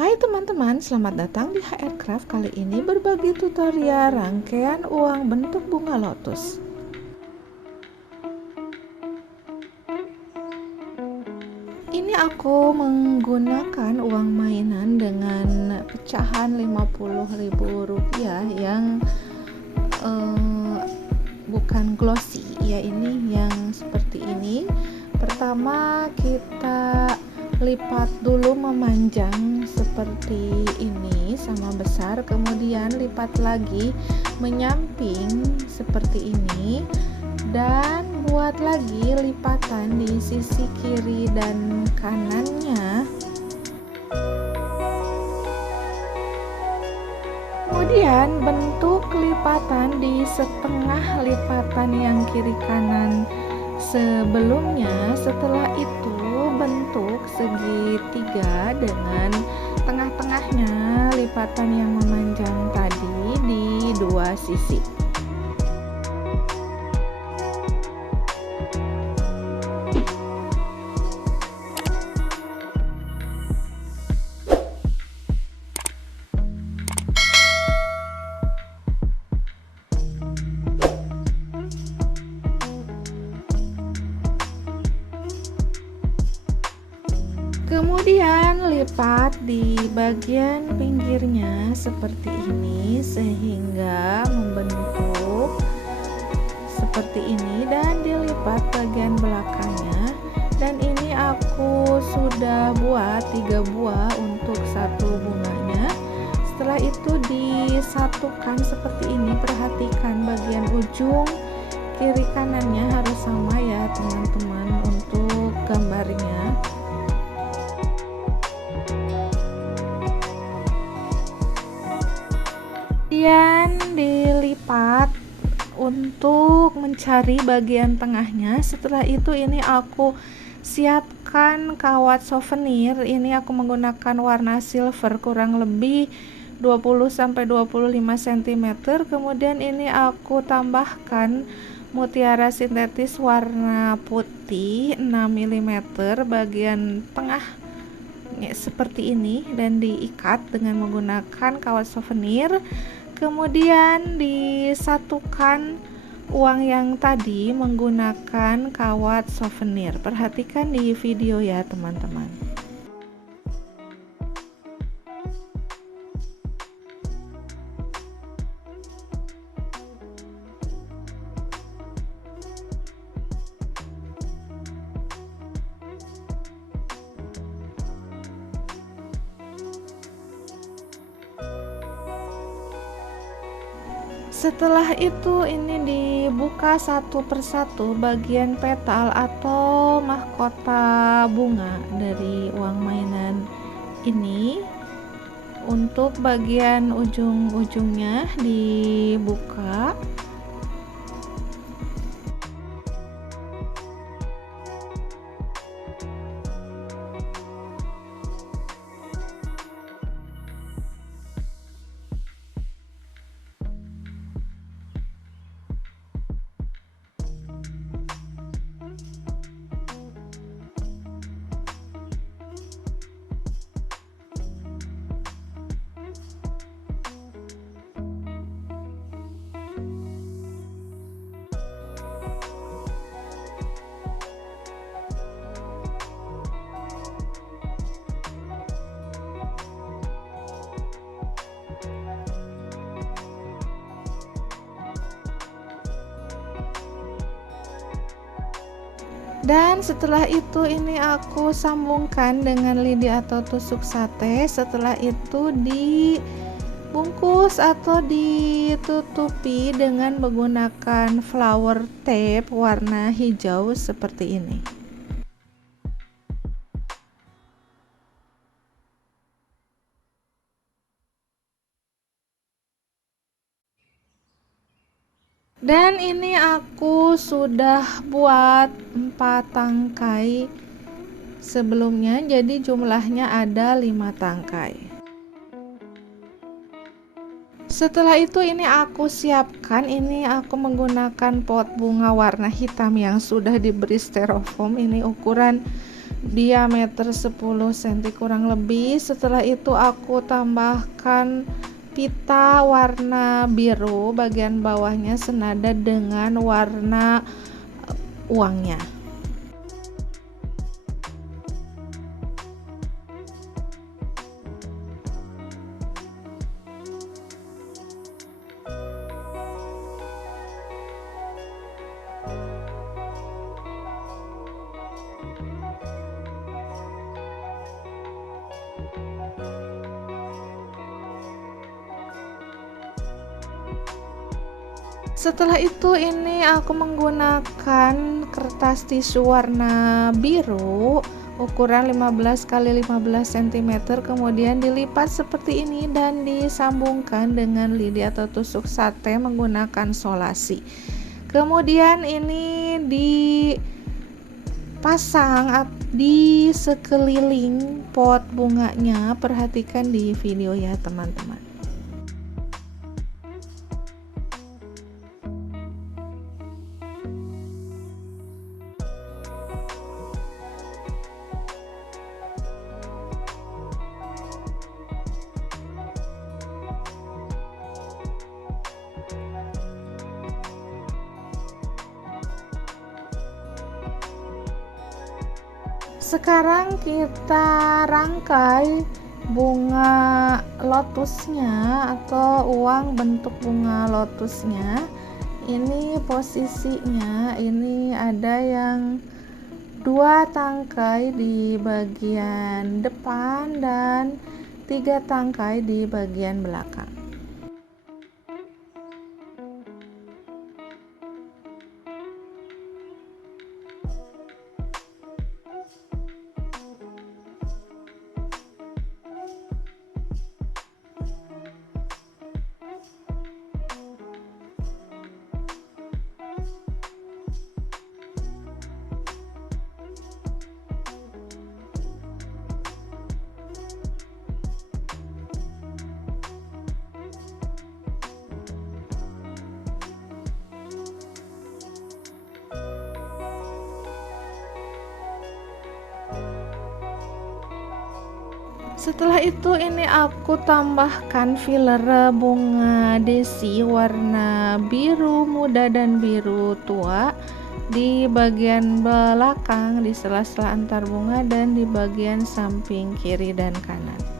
Hai teman-teman, selamat datang di HR Craft. Kali ini berbagi tutorial rangkaian uang bentuk bunga lotus. Ini aku menggunakan uang mainan dengan pecahan Rp50.000 yang bukan glossy ya, ini yang seperti ini. Pertama kita lipat dulu memanjang seperti ini sama besar, kemudian lipat lagi menyamping seperti ini, dan buat lagi lipatan di sisi kiri dan kanannya. Kemudian bentuk lipatan di setengah lipatan yang kiri kanan sebelumnya. Setelah itu bentuk segitiga dengan tengah-tengahnya lipatan yang memanjang tadi di dua sisi. Kemudian lipat di bagian pinggirnya seperti ini sehingga membentuk seperti ini, dan dilipat bagian belakangnya. Dan ini aku sudah buat 3 buah untuk satu bunganya. Setelah itu disatukan seperti ini. Perhatikan bagian ujung kiri kanannya harus sama ya teman-teman untuk gambarnya. Kemudian dilipat untuk mencari bagian tengahnya. Setelah itu ini aku siapkan kawat souvenir. Ini aku menggunakan warna silver kurang lebih 20-25 cm. Kemudian ini aku tambahkan mutiara sintetis warna putih 6 mm bagian tengah seperti ini, dan diikat dengan menggunakan kawat souvenir. Kemudian disatukan uang yang tadi menggunakan kawat souvenir. Perhatikan di video ya teman-teman. Setelah itu ini dibuka satu persatu bagian petal atau mahkota bunga dari uang mainan ini. Untuk bagian ujung-ujungnya dibuka. Dan setelah itu ini aku sambungkan dengan lidi atau tusuk sate. Setelah itu dibungkus atau ditutupi dengan menggunakan flower tape warna hijau seperti ini. Dan ini aku sudah buat 4 tangkai sebelumnya, jadi jumlahnya ada 5 tangkai. Setelah itu ini aku siapkan, ini aku menggunakan pot bunga warna hitam yang sudah diberi styrofoam. Ini ukuran diameter 10 cm kurang lebih. Setelah itu aku tambahkan pita warna biru bagian bawahnya senada dengan warna uangnya. Setelah itu ini aku menggunakan kertas tisu warna biru ukuran 15 x 15 cm, kemudian dilipat seperti ini dan disambungkan dengan lidi atau tusuk sate menggunakan solasi. Kemudian ini dipasang di sekeliling pot bunganya. Perhatikan di video ya teman-teman. Sekarang kita rangkai bunga lotusnya atau uang bentuk bunga lotusnya. Ini posisinya, ini ada yang 2 tangkai di bagian depan dan 3 tangkai di bagian belakang. Setelah itu ini aku tambahkan filler bunga desi warna biru muda dan biru tua di bagian belakang, di sela-sela antar bunga dan di bagian samping kiri dan kanan.